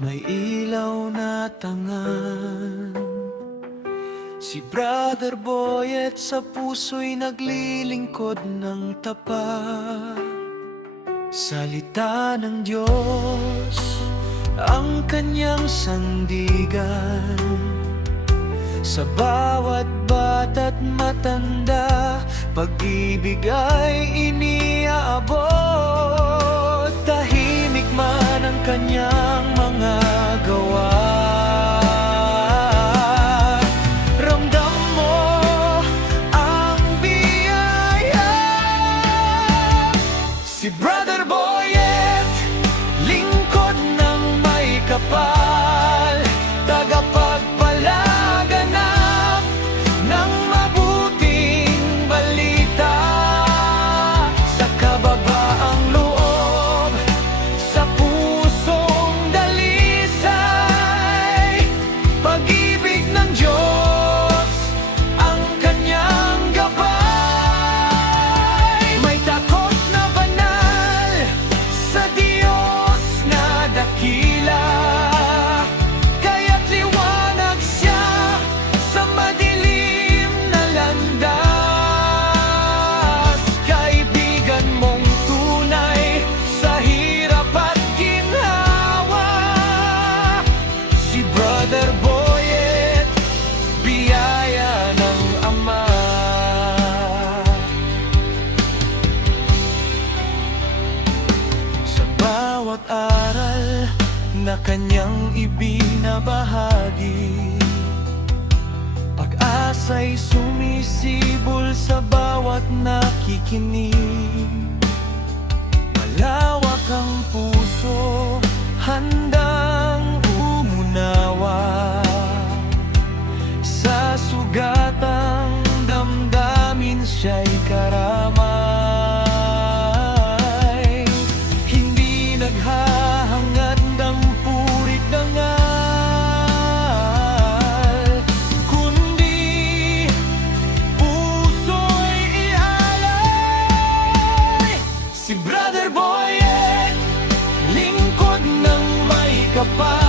may ilaw na tangan. Si Brother Boyet sa puso'y naglilingkod ng tapat. Salita ng Diyos ang kanyang sandigan. Sa bawat bata't matanda, pag-ibig ay iniaabot. Tahimik man ang kanyang mga gawa, ramdam mo ang biyaya. Si Brother Boyet, lingkod ng may kapal, tagapagpalaganap ng mabuting balita. Sa kababaang loob, sa pusong dalisay, pag-ibig ng Diyos ang kanyang gabay. May takot na banal sa Diyos na dakila, kaya't liwanag siya sa madilim na landas. Kaibigan mong tunay sa hirap at ginhawa, si Brother Boyet, biyaya ng Ama. Sa bawat aral na kanyang ibinabahagi, pag-asa'y sumisibol sa bawat nakikinig. Malawak ang puso, handang umunawa sa sugatang damdamin siya'y karamay. Hindi naghahangad ng purit dangal, kundi puso'y ialay. Si Brother Boyet, lingkod ng may kapal,